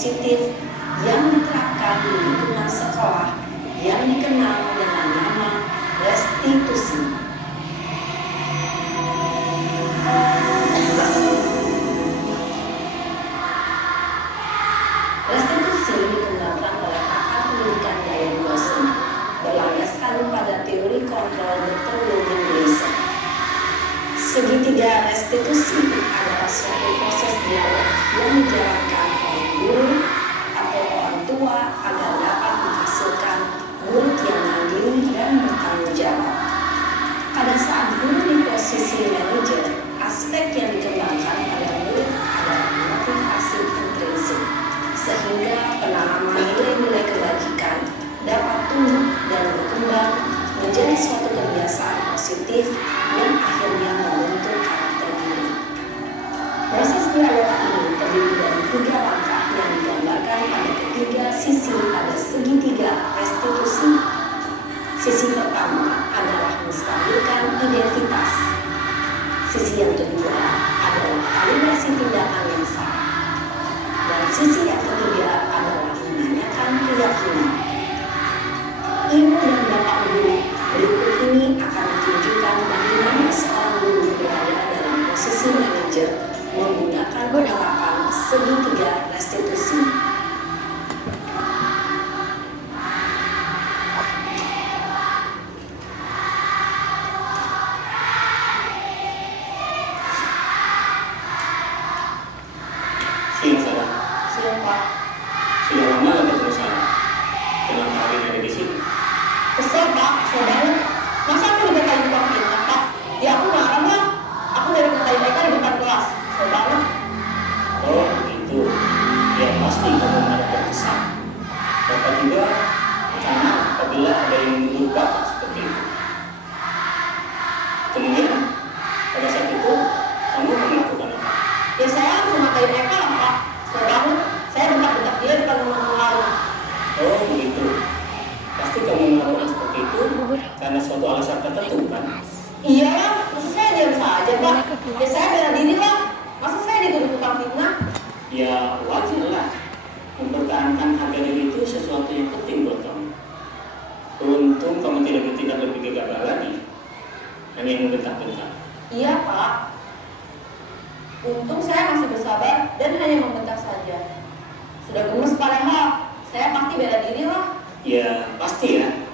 positif yang diterapkan di lingkungan sekolah yang dikenal dengan nama restitusi. Restitusi dikembangkan oleh pakar pendidikan Gaya Wilson berlandaskan pada teori kontrol Dr. William Gleason. Segitiga restitusi adalah suatu proses dialog yang dijalankan oleh guru atau orang tua agar dapat menghasilkan murid yang mandiri dan bertanggung jawab. Pada saat guru di posisi manajer, aspek yang dikembangkan pada murid adalah motivasi intrinsik, sehingga penanaman nilai-nilai kebajikan dapat tumbuh dan berkembang menjadi suatu kebiasaan positif yang akhirnya membentuk karakter murid. Proses dialog ini terdiri dari 3 langkah yang digambarkan pada ketiga sisi pada segitiga restitusi. Sisi pertama adalah menstabilkan identitas. Sisi yang kedua adalah kalibrasi tindakan yang salah. Dan sisi yang ketiga adalah menanyakan keyakinan. Ilmu yang dapat guru berikut ini akan menunjukkan bagaimana seorang guru berada dalam posisi manajer menggunakan penerapan segitiga restitusi. Siang Pak. Sudah lama nggak ketemu saya? Kenapa hari ini ada di sini? Kesel Pak, kesel banget. Masa aku dikatain Pak fitnah Pak? Ya aku marah lah. Aku dari ngatain mereka di depan kelas. Kesel banget. Oh begitu. Ya pasti kamu ada berkesan. Bapak juga karena apabila ada yang menuduh Bapak seperti itu. Kemudian pada saat itu kamu melakukan apa? Ya saya langsung ngatain mereka lah Pak. Kesel banget. Saya bentak-bentak dia depan teman-teman lain. Oh begitu. Pasti kamu melakukan seperti itu karena suatu alasan tertentu kan? Iya lah, masa saya diam saja Pak? Ya saya bela diri lah. Masa saya dituduh tukang fitnah? Ya wajar lah. Mempertahankan harga diri itu sesuatu yang penting buat kamu. Beruntung kamu tidak bertindak lebih gegabah lagi, hanya membentak-bentak. Iya Pak. Untung saya masih bersabar dan hanya membentak saja. Sudah gemes padahal, saya pasti bela diri lah. Ya pasti ya.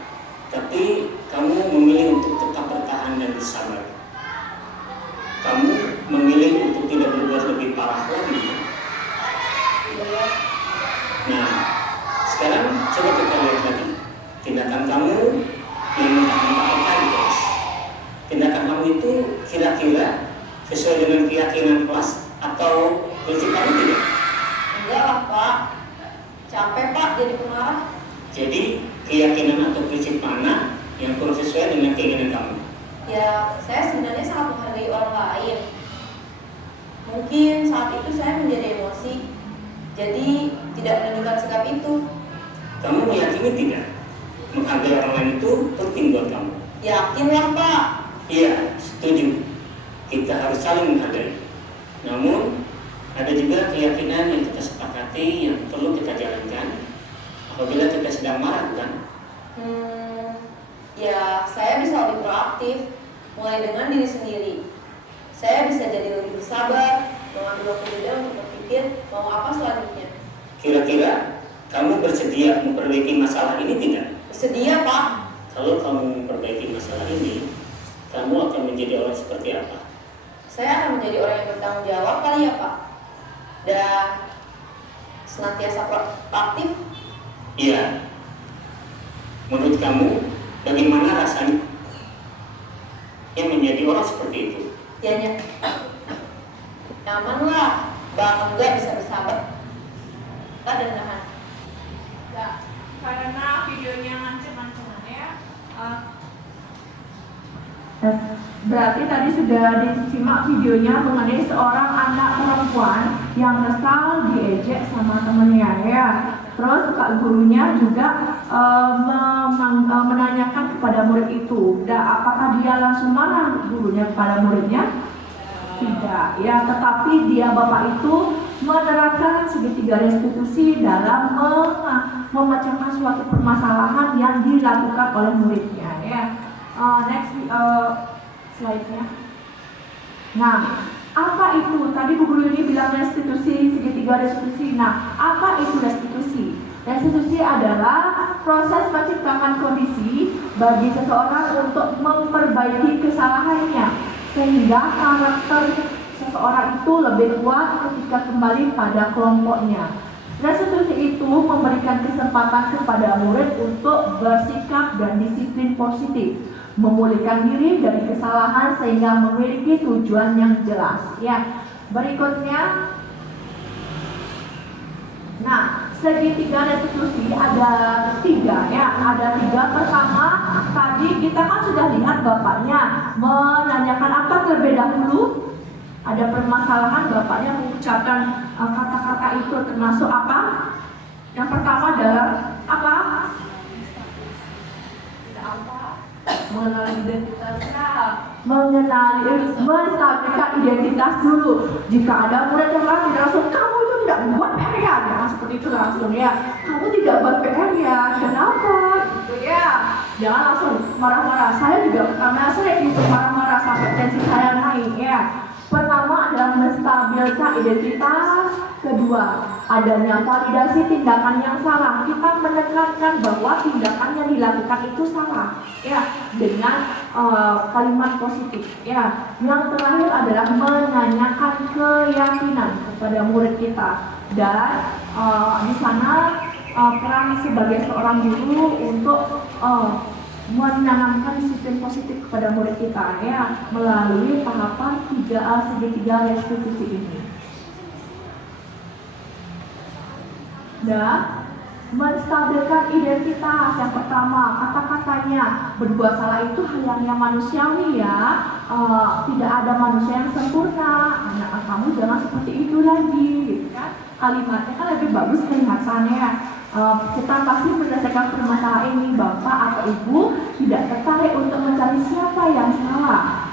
Tapi kamu memilih untuk tetap bertahan dan bersabar. Kamu memilih untuk tidak berbuat lebih parah lagi. Iya. Nah, sekarang coba kita lihat lagi tindakan kamu yang menghadapi kelas. Tindakan kamu itu kira-kira sesuai dengan keyakinan kelas atau prinsip kamu tidak? Enggak lah Pak. Capek Pak jadi pemarah. Jadi keyakinan atau prinsip mana yang kurang sesuai dengan keinginan kamu? Ya, saya sebenarnya sangat menghargai orang lain. Mungkin saat itu saya menjadi emosi, jadi tidak menunjukkan sikap itu. Kamu meyakini tidak menghargai orang lain itu penting buat kamu? Yakin lah Pak. Iya, setuju. Kita harus saling menghargai. Namun ada juga keyakinan yang kita sepakati yang perlu kita jalankan apabila kita sedang marah, bukan? Ya saya bisa lebih proaktif, mulai dengan diri sendiri. Saya bisa jadi lebih bersabar, mengambil waktu jeda untuk berpikir mau apa selanjutnya. Kira-kira kamu bersedia memperbaiki masalah ini tidak? Bersedia Pak. Kalau kamu memperbaiki masalah ini, kamu akan menjadi orang seperti apa? Saya akan menjadi orang yang bertanggung jawab kali ya Pak. Dan senantiasa proaktif. Iya. Menurut kamu, bagaimana rasanya yang menjadi orang seperti itu? Ya nyaman lah, bangga bisa bersabar dan nahan. Ya, karena videonya ngancem-ngancem ya. Berarti tadi sudah disimak videonya mengenai seorang anak perempuan yang kesal diejek sama temennya ya. Terus kak gurunya juga menanyakan kepada murid itu, dan apakah dia langsung marah gurunya kepada muridnya? Tidak, ya. Tetapi dia bapak itu menerapkan segitiga restitusi dalam memecahkan suatu permasalahan yang dilakukan oleh muridnya. Ya, next slide-nya. Nah, apa itu? Tadi Bu Guru ini bilang restitusi, segitiga restitusi. Nah, apa itu restitusi? Restitusi adalah proses menciptakan kondisi bagi seseorang untuk memperbaiki kesalahannya sehingga karakter seseorang itu lebih kuat ketika kembali pada kelompoknya. Restitusi itu memberikan kesempatan kepada murid untuk bersikap dan disiplin positif, memulihkan diri dari kesalahan sehingga memiliki tujuan yang jelas. Ya, berikutnya. Nah, segitiga restitusi ada 3 ya, ada 3. Pertama, tadi kita kan sudah lihat bapaknya menanyakan apa terlebih dahulu. Ada permasalahan, bapaknya mengucapkan kata-kata itu termasuk apa? Yang pertama adalah apa? Mengenali identitasnya, menstabilkan identitas dulu. Jika ada murid yang lain langsung kamu itu tidak membuat PR ya, jangan seperti itu langsung ya. Kamu tidak buat PR ya, kenapa? Gitu ya. Jangan langsung marah-marah. Saya juga pertama sering gitu marah-marah sampai tensi saya naik ya. Pertama adalah menstabilkan identitas. Kedua, adanya validasi tindakan yang salah. Kita menekankan bahwa tindakan yang dilakukan itu salah, ya, dengan kalimat positif, ya. Yang terakhir adalah menanyakan keyakinan kepada murid kita. Dan di sana peran sebagai seorang guru untuk menanamkan disiplin positif kepada murid kita, ya, melalui tahapan 3A segitiga restitusi ini. Dan menstabilkan identitas. Yang pertama, kata-katanya berbuat salah itu hal yang manusiawi ya. Tidak ada manusia yang sempurna. Anak kamu jangan seperti itu lagi, gitu kan? Kalimatnya kan lebih bagus kelihatannya. Kita pasti menyelesaikan permasalahan ini. Bapak atau ibu tidak tertarik untuk mencari siapa yang salah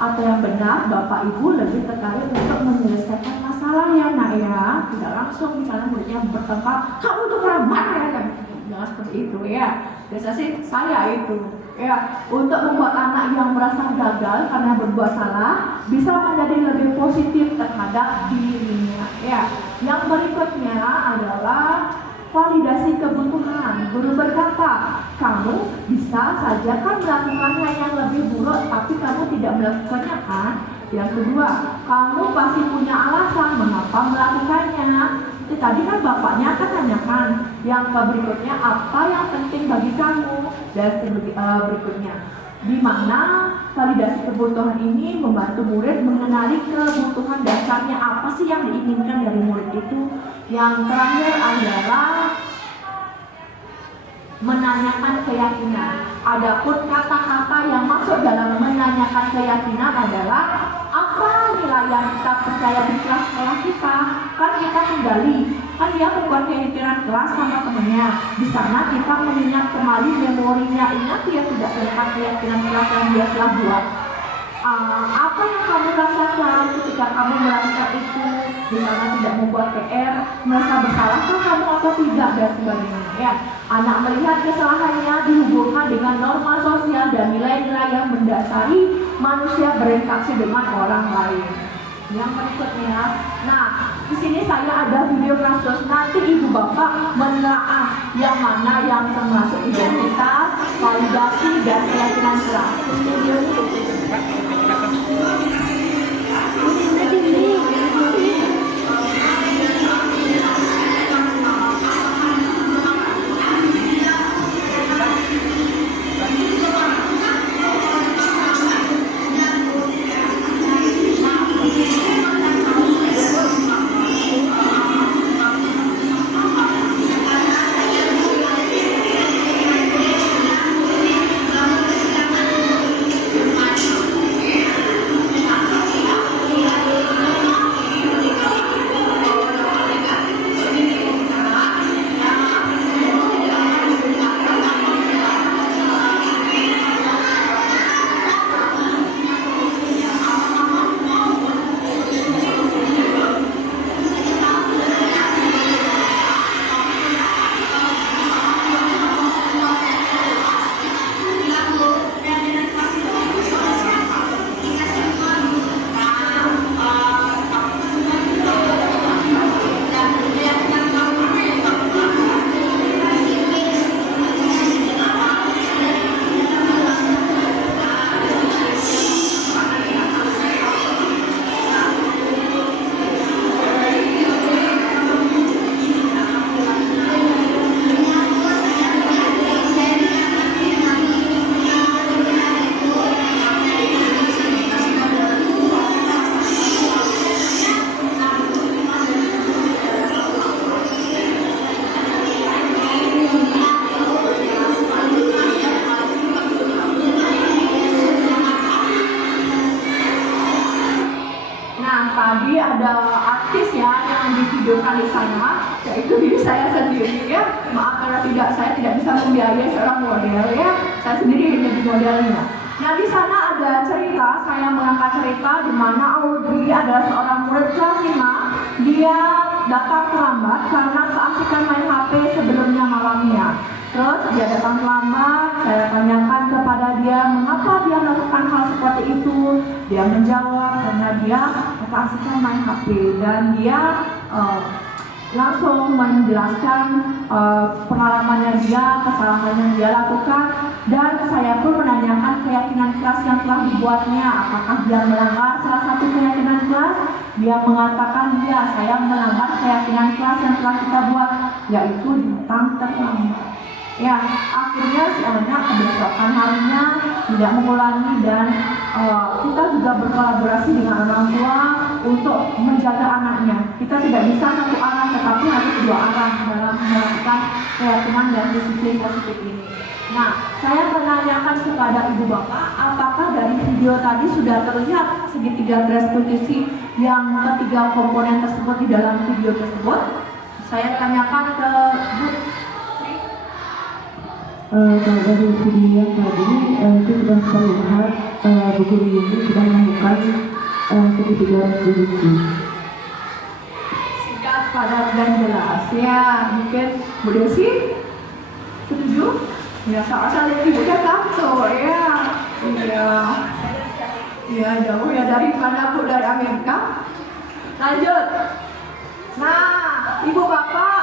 atau yang benar. Bapak ibu lebih tertarik untuk menyelesaikan masalah ya nak ya. Tidak langsung misalnya muridnya bertengkar, kamu tuh kurang marah ya kan? Jangan seperti itu ya. Biasa sih saya itu ya, untuk membuat anak yang merasa gagal karena berbuat salah bisa menjadi lebih positif terhadap dirinya ya. Yang berikutnya adalah validasi kebutuhan. Guru berkata, kamu bisa saja kan melakukan hal yang lebih buruk, tapi kamu tidak melakukannya kan? Yang kedua, kamu pasti punya alasan mengapa melakukannya. Tadi kan bapaknya akan tanyakan. Yang berikutnya, apa yang penting bagi kamu? Dan berikutnya, di mana validasi kebutuhan ini membantu murid mengenali kebutuhan dasarnya apa sih yang diinginkan dari murid itu. Yang terakhir adalah menanyakan keyakinan. Adapun kata-kata yang masuk dalam menanyakan keyakinan adalah apa nilai yang kita percaya di kelas sekolah kita. Kan kita kembali, kan dia membuat keyakinan kelas sama temennya. Di sana kita mengingat kembali memorinya, ingat dia tidak tentang keyakinan kelas yang dia telah buat. Apa yang kamu rasakan ketika kamu melakukan itu? Di sana tidak membuat PR, merasa bersalahkah kamu atau tidak, dan sebagainya ya. Anak melihat kesalahannya dihubungkan dengan norma sosial dan nilai-nilai yang mendasari manusia berinteraksi dengan orang lain. Yang berikutnya, nah di sini saya ada video kasus. Nanti ibu bapak menelaah yang mana yang termasuk identitas, validasi, dan keyakinan kelas. Video ini. saya tidak bisa membiayai seorang model ya. Saya sendiri yang jadi modelnya. Nah di sana ada cerita, saya mengangkat cerita di mana Audrey adalah seorang murid kelas 5. Dia datang terlambat karena keasikan main HP sebelumnya malamnya. Terus dia datang terlambat, saya tanyakan kepada dia mengapa dia melakukan hal seperti itu. Dia menjawab karena dia keasikan main HP dan dia langsung menjelaskan pengalamannya dia, kesalahan yang dia lakukan, dan saya pun menanyakan keyakinan kelas yang telah dibuatnya, apakah dia melanggar salah satu keyakinan kelas. Dia mengatakan ya, saya melanggar keyakinan kelas yang telah kita buat, yaitu tentang terlambat. Ya, akhirnya si anak kebesokan harinya tidak mengulangi dan kita juga berkolaborasi dengan orang tua untuk menjaga anaknya. Kita tidak bisa satu arah, tetapi harus dua arah dalam melakukan keyakinan dan disiplin positif ini. Nah, saya menanyakan kepada ibu bapak, apakah dari video tadi sudah terlihat segitiga restitusi yang ketiga komponen tersebut di dalam video tersebut? Saya tanyakan ke Bu. Kalau dari video yang tadi itu sudah terlihat Bu Guru ini sudah melakukan segitiga restitusi. Singkat, padat, dan jelas. Ya, mungkin Bu Desi setuju? Ya, soal-soal ibu kan kantor ya. Iya. Iya, jauh ya dari mana Bu? Dari Amerika. Lanjut. Nah, ibu bapak,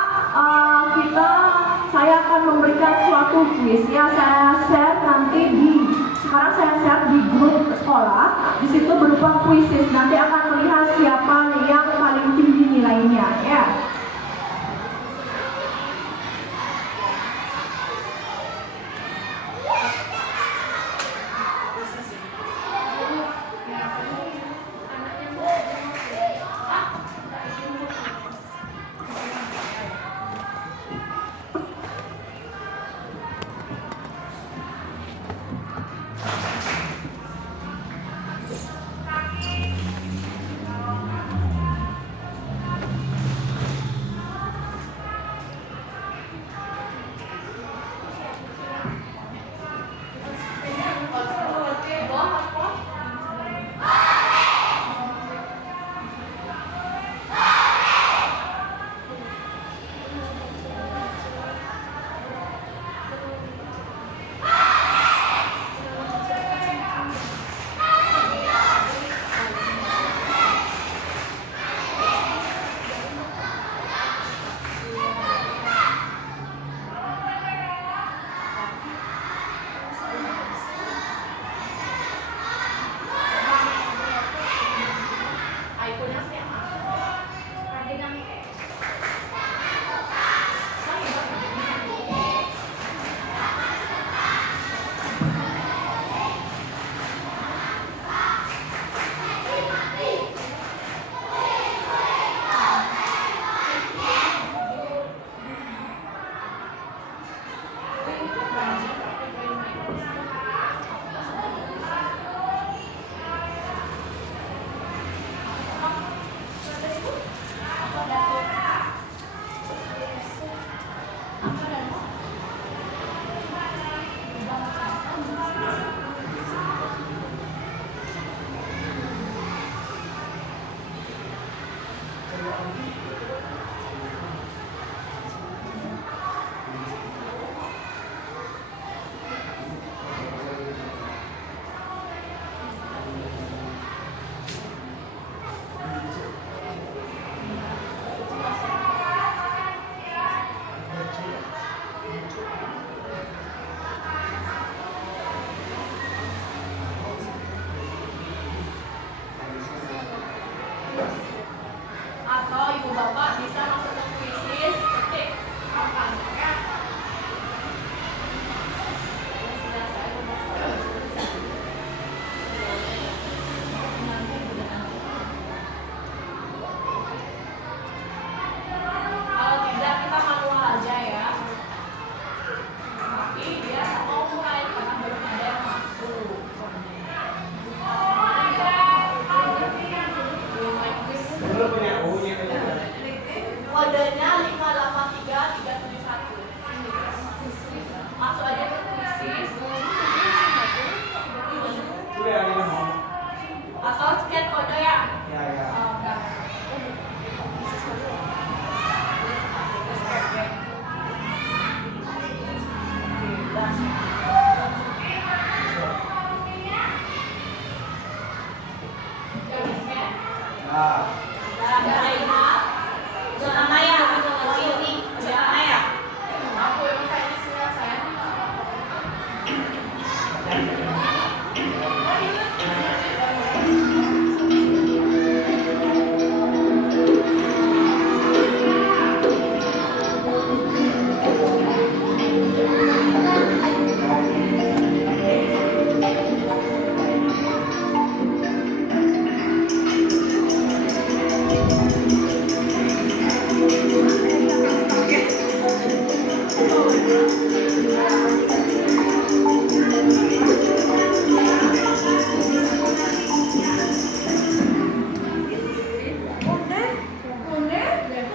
saya akan memberikan suatu quiz ya. Saya share nanti sekarang saya share di grup sekolah. Di situ berupa quizzes. Nanti akan melihat siapa yang paling tinggi nilainya ya.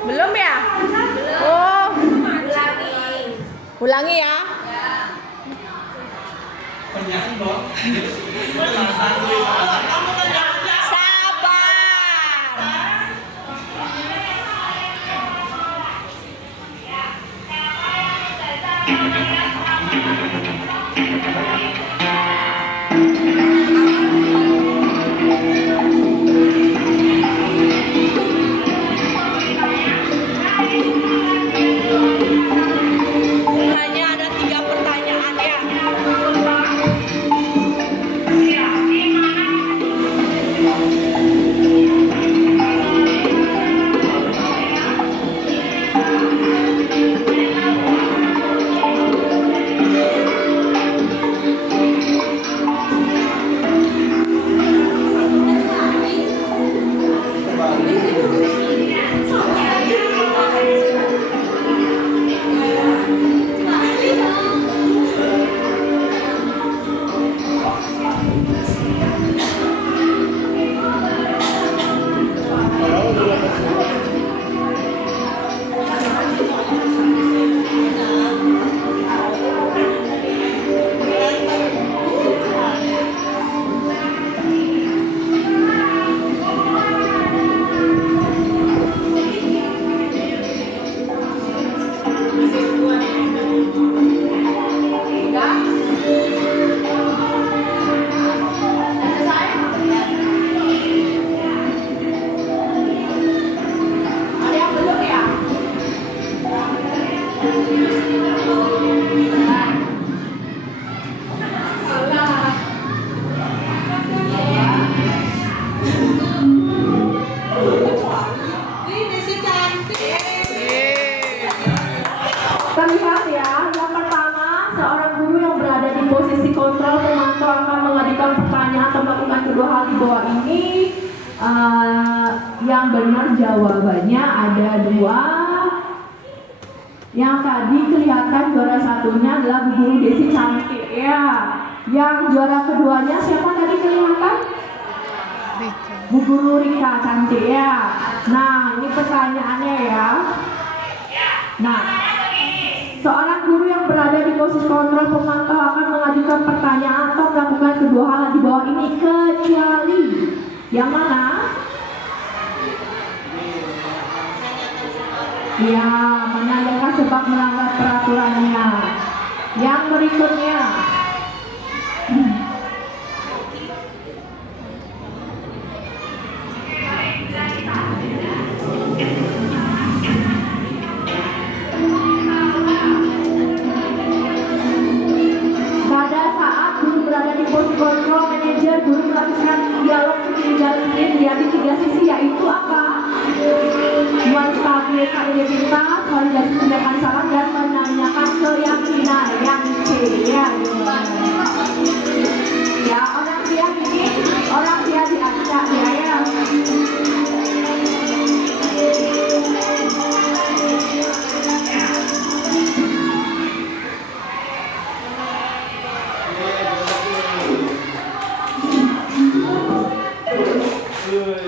Belum ya? Oh, ulangi ya. Sabar. Hanya ada 3 pertanyaan ya. Ada yang belum ya? Terlihat ya, yang pertama seorang guru yang berada di posisi kontrol pemantau akan mengajukan pertanyaan atau melakukan kedua hal di bawah ini. Yang benar jawabannya ada 2. Yang tadi kelihatan juara satunya adalah Bu Guru Desi Cantik ya. Yang juara keduanya siapa tadi kelihatan? Bu Guru Rika Cantik ya. Nah, ini pertanyaannya ya. Nah, seorang guru yang berada di posisi kontrol pemantau akan mengajukan pertanyaan atau melakukan kedua hal di bawah ini kecuali yang mana? Ya, menanyakan sebab melanggar peraturannya. Yang berikutnya. Pada saat guru berada di posisi kontrol manajer, guru melakukan dialog sendiri dari 3 sisi, yaitu apa? Menstabilkan identitas, validasi tindakan salah, dan menanyakan keyakinan. Yang C ya. Ya, orang dia ini, orang dia diajak ya.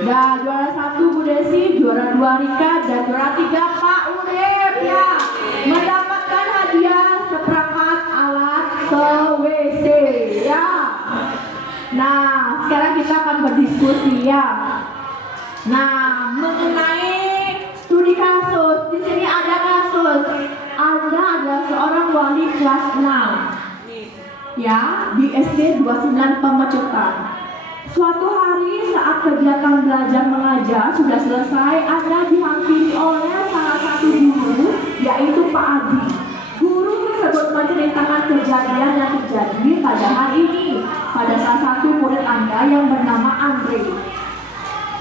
Dan juara 1 Bu Desi, juara 2 Rika, dan juara 3 Pak Urip ya. Mendapatkan hadiah seperangkat alat se-WC ya. Nah, sekarang kita akan berdiskusi ya. Nah, mengenai studi kasus, di sini ada kasus. Anda adalah seorang wali kelas 6. ya di SD 29 Pemecutan. Suatu hari saat kegiatan belajar mengajar sudah selesai, Anda dihampiri oleh salah satu guru, yaitu Pak Adi. Guru tersebut menceritakan kejadian yang terjadi pada hari ini pada salah satu murid Anda yang bernama Andre.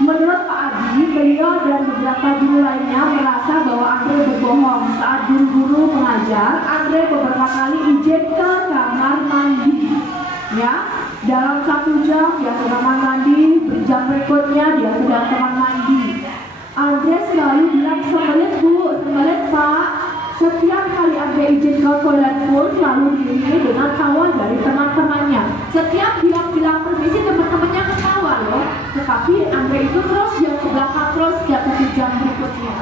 Menurut Pak Adi, beliau dan beberapa guru lainnya merasa bahwa Andre berbohong. Saat guru-guru mengajar, Andre beberapa kali izin ke kamar mandi. Ya, dalam 1 jam dia ke kamar mandi, jam berikutnya dia ke kamar mandi. Andre selalu bilang, "Semenit Bu, semenit Pak." Setiap kali Andre izin ke toilet pun selalu diiringi dengan tawa dari teman-temannya. Setiap dia bilang permisi, teman-temannya ketawa loh. Tetapi Andre itu terus dia ke belakang terus setiap 1 jam berikutnya.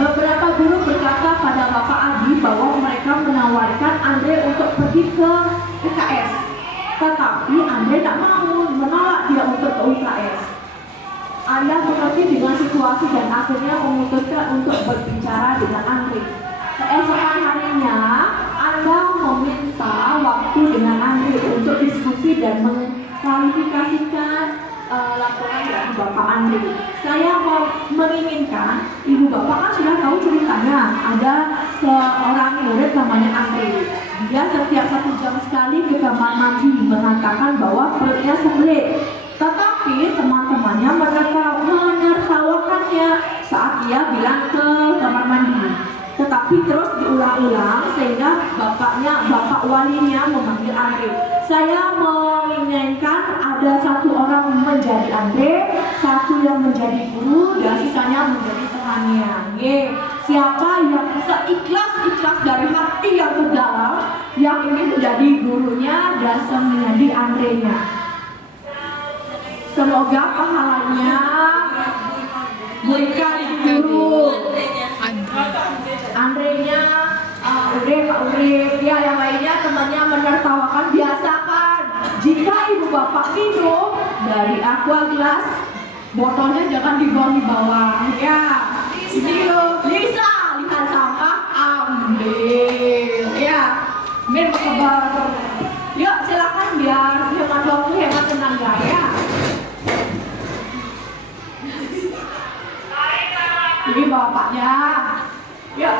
Beberapa guru berkata pada Bapak Adi bahwa mereka menawarkan Andre untuk pergi ke UKS. Tetapi Andre tak mau, menolak dia untuk ke UKS. Anda mengerti dengan situasi dan akhirnya memutuskan untuk berbicara dengan Andre. Keesokan harinya, Anda meminta waktu dengan Andre untuk diskusi dan mengklarifikasikan laporan dari Bapak Andre. Saya menginginkan, Ibu Bapak kan sudah tahu ceritanya, ada seorang murid namanya Andre. Dia setiap 1 jam sekali ke kamar mandi mengatakan bahwa perutnya sembelit. Tetapi teman-temannya menertawakannya saat dia bilang ke kamar mandi. Tetapi terus diulang-ulang sehingga bapak walinya memanggil Andre. Saya menginginkan ada 1 orang menjadi Andre, 1 yang menjadi guru, dan sisanya menjadi temannya. Siapa yang bisa ikhlas dari hati yang terdalam yang ingin menjadi gurunya dan menjadi Andre-nya. Semoga pahalanya berikan guru Andre-nya, Pak Urip, ya yang lainnya temannya menertawakan. Biasakan jika ibu bapak minum dari aqua gelas, botolnya jangan dibuang di bawah. Ya, ini loh, Lisa, lihat sampah, ambil. Ya, min kabar. Yuk silakan biar hemat waktu, hemat tenaga ya. Ini bapaknya. Yuk.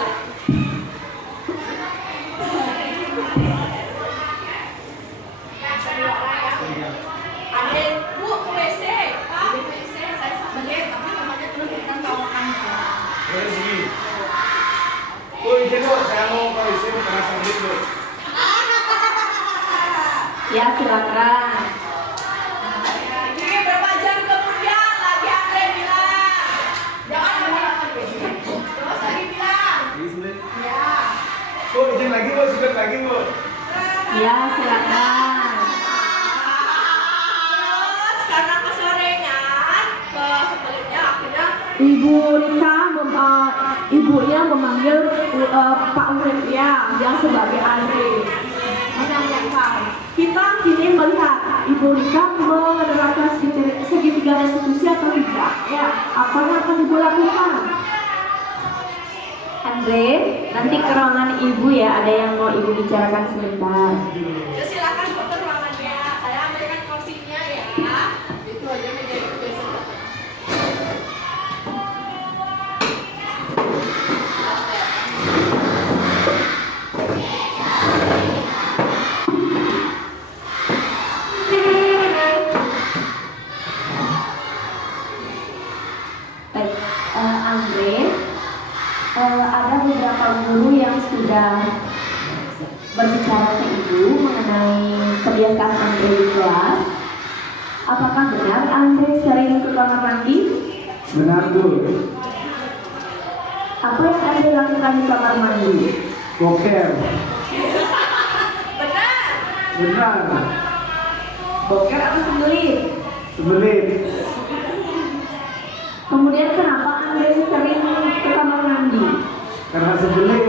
Andre, Bu, ke WC. Pak, ke WC. Saya sambil tapi temannya terus menertawakan. Oh, izin Bu, saya mau ke WC, karena sambil Bu. Ya, silakan. Ini berapa jam kemudian lagi Andre bilang, jangan menggunakan WC. Terus lagi bilang, ya. Bu, izin lagi Bu, sudah lagi Bu. Ya, silakan. Terus karena kesorengan, sebelumnya akhirnya Ibu Rika ibunya memanggil Pak Urip ya, yang sebagai Andre. Menanyakan, kita kini melihat Ibu Rika menerapkan segitiga restitusi atau tidak? Ya, apa yang akan Ibu lakukan? Andre, nanti ke ruangan ibu ya, ada yang mau ibu bicarakan sebentar. ya silakan ke ruangannya. Saya ambilkan kursinya ya. Itu aja menjadi kebiasaan. Baik, Andre, ada beberapa guru yang sudah berbicara ke ibu mengenai kebiasaan Andre di kelas. Apakah benar Andre sering ke kamar mandi? Benar Bu. Apa yang Andre lakukan di kamar mandi? Boker. Benar. Benar. Boker atau sembelit? Sebelit. Kemudian kenapa Andre sering ke kamar mandi? Karena sebelit.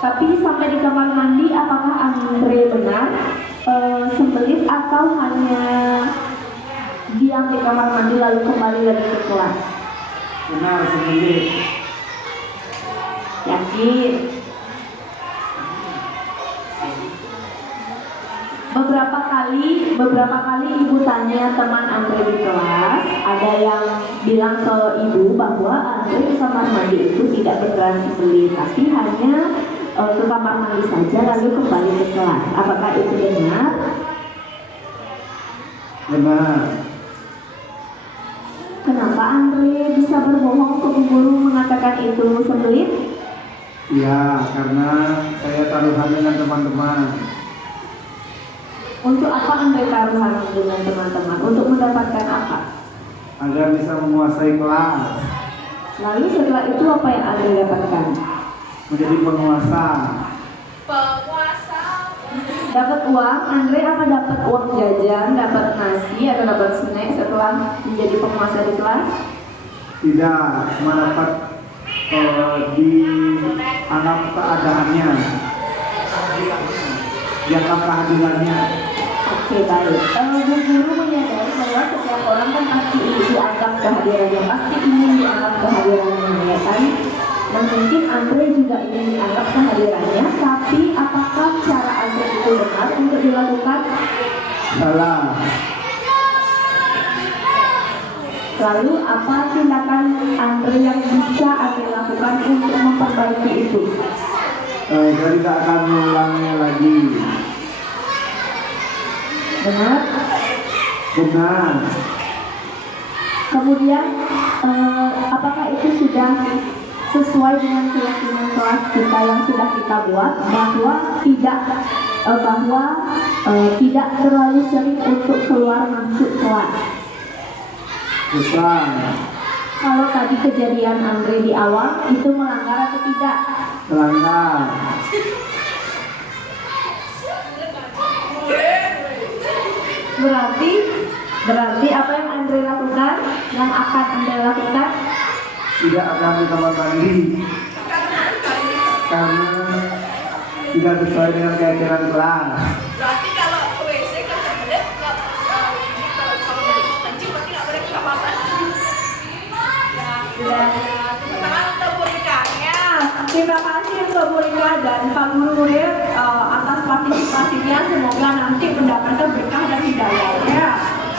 Tapi sampai di kamar mandi, apakah Andre benar sembelit atau hanya diam di kamar mandi lalu kembali lagi ke kelas? Benar, sembelit. Yakin? Beberapa kali ibu tanya teman Andre di kelas, ada yang bilang ke ibu bahwa Andre ke kamar mandi itu tidak beneran sembelit, tapi hanya ke kamar mandi saja lalu kembali ke kelas. Apakah itu benar? Benar. Kenapa Andre bisa berbohong ke guru mengatakan itu sembelit? Ya, karena saya taruhan dengan teman-teman. Untuk apa Andre taruhan dengan teman-teman? Untuk mendapatkan apa? Agar bisa menguasai kelas, Lalu setelah itu apa yang Andre dapatkan? menjadi penguasa. Penguasa. Dapat uang, Andre apa dapat uang jajan, dapat nasi atau dapat snack setelah menjadi penguasa di kelas? Tidak, cuma dapat dianggap keadaannya, dianggap kehadirannya. Oke, baik. Guru menyadari bahwa setiap orang kan pasti dianggap kehadirannya, pasti ingin dianggap kehadirannya, ya kan? Dan mungkin Andre juga ingin dianggap kehadirannya, tapi apakah cara Andre itu benar untuk dilakukan? Salah. Lalu apa tindakan Andre yang bisa Andre lakukan untuk memperbaiki itu? Saya tidak akan mengulanginya lagi. Benar? Benar. Kemudian apakah itu sudah sesuai dengan keyakinan kelas kita yang sudah kita buat bahwa tidak terlalu sering untuk keluar masuk kelas? Besar. Kalau tadi kejadian Andre di awal itu melanggar atau tidak? Melanggar. Berarti apa yang Andre lakukan, yang akan Andre lakukan? Tidak akan ke kamar mandi karena tidak sesuai dengan keyakinan kelas. Berarti kalau ke WC kan sembelit, kalau beli kencing berarti nggak boleh ke kamar mandi. Ya, tepuk tangan untuk Bu Rika-nya. Terima kasih untuk Bu Rika dan Pak Guru Murid atas partisipasinya. Semoga nanti mendapatkan berkah dan hidayahnya.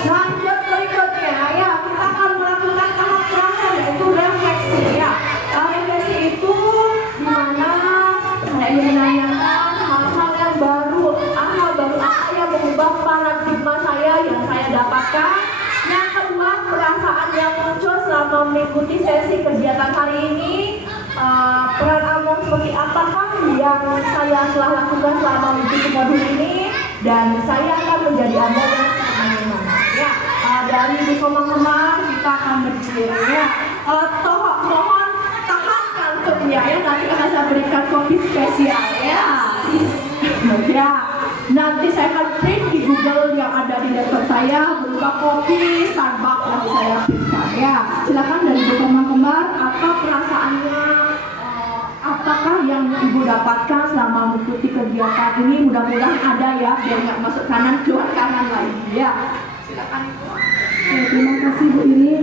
Lanjut berikutnya ya, kita akan melakukan tahap terakhir yaitu refleksi ya. Refleksi itu dimana saya ingin menanyakan hal-hal yang baru, hal baru apa yang mengubah paradigma saya yang saya dapatkan. Yang kedua, perasaan yang muncul selama mengikuti sesi kegiatan hari ini. Peran Among seperti apakah yang saya telah lakukan selama mengikuti modul ini, dan saya akan menjadi Anda yang bagaimana ya. Dari di Kemang kita akan berdiri ya. Mohon tahan kantuknya ya, nanti akan saya berikan kopi spesial ya. Ya, nanti saya akan print di Google yang ada di laptop saya berupa kopi Starbucks yang saya berikan ya. Silakan dari Bu Kemang, apa perasaannya? Apakah yang Ibu dapatkan selama mengikuti kegiatan ini? Mudah-mudahan ada ya, biar nggak masuk kanan keluar kanan lagi ya. Silakan Ibu. Terima kasih Bu Ili.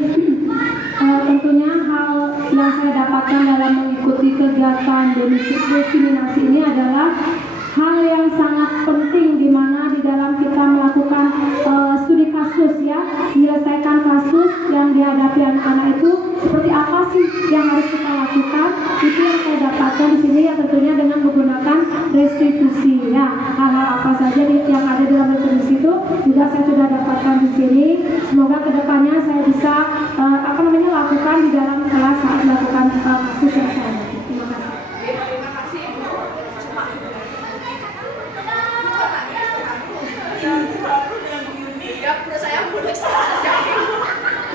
Tentunya hal yang saya dapatkan dalam mengikuti kegiatan diseminasi ini adalah hal yang sangat penting, di mana di dalam kita melakukan studi kasus ya, menyelesaikan kasus yang dihadapi anak-anak itu seperti apa sih yang harus kita lakukan. Itu yang saya dapatkan di sini ya, tentunya dengan menggunakan restitusi ya. Hal-hal apa saja yang ada di dalam restitusi itu juga saya sudah dapatkan di sini. Semoga kedepannya saya bisa lakukan di dalam kelas saat melakukan kasus yang saya hadapi. Terima kasih. Terima kasih Bu. Ya, menurut saya boleh saja.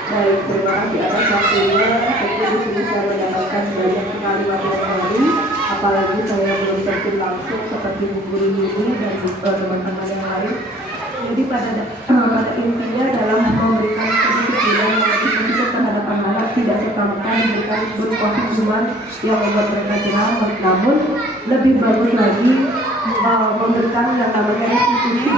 Baik, terima kasih atas waktunya. Tentu di sini saya mendapatkan banyak sekali materi baru, apalagi saya belum terjun langsung seperti Bu Guru ini dan teman-teman yang lain. Jadi pada intinya dalam memberikan sedikit yang lebih terhadap anak-anak tidak serta-merta diberikan berupa pinjaman yang membuat mereka jelas, namun lebih bagus lagi memberikan yang namanya restitusi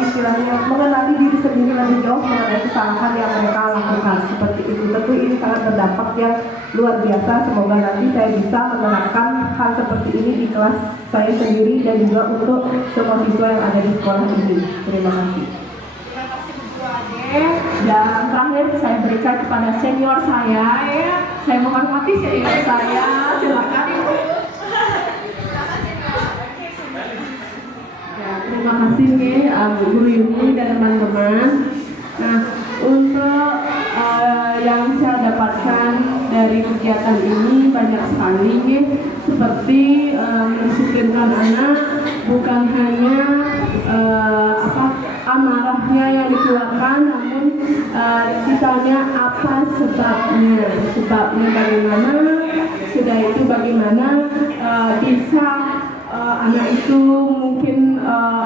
istilahnya mengenali diri sendiri lebih jauh mengenai kesalahan yang mereka lakukan seperti itu. Tentu ini sangat berdampak yang luar biasa. Semoga nanti saya bisa menerapkan hal seperti ini di kelas saya sendiri dan juga untuk semua siswa yang ada di sekolah ini. Terima kasih. Terima kasih berdua adik. Dan terakhir saya berikan kepada senior saya, ya. Saya menghormati senior saya. Silakan Ibu. Ya, terima kasih nih Bu Guru Yuni dan teman-teman. Nah, untuk yang saya dapatkan dari kegiatan ini banyak sekali nih, seperti mendisiplinkan anak bukan hanya amarahnya yang dikeluarkan, namun ditanya apa sebabnya bagaimana, sudah itu bagaimana bisa anak itu mungkin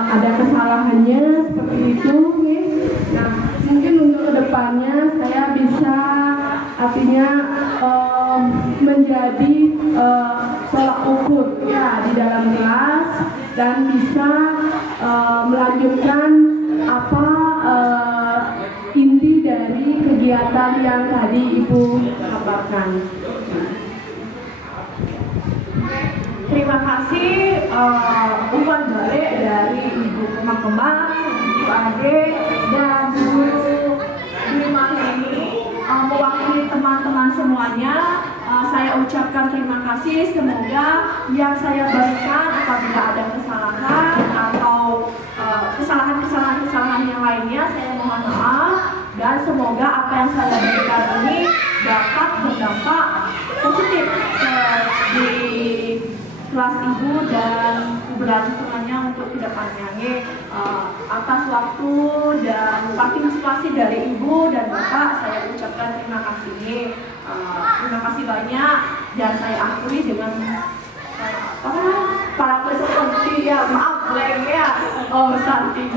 ada kesalahannya seperti itu. Nah, mungkin untuk kedepannya saya bisa artinya menjadi tolak ukur ya di dalam kelas dan bisa melanjutkan apa inti dari kegiatan yang tadi Ibu kabarkan. Terima kasih umpan balik dari Ibu Kemang-Kemang, Ibu Ade, dan Bu Limah ini mewakili teman-teman semuanya. Saya ucapkan terima kasih. Semoga yang saya berikan apabila ada kesalahan atau kesalahan yang lainnya, saya mohon maaf. Dan semoga apa yang saya berikan ini dapat berdampak positif di kelas Ibu dan berarti temannya untuk kedepannya. Atas waktu dan partisipasi dari Ibu dan Bapak, saya ucapkan terima kasih. Terima kasih banyak dan saya akhiri dengan para peserta ya, maaf blank ya. Oh, santi.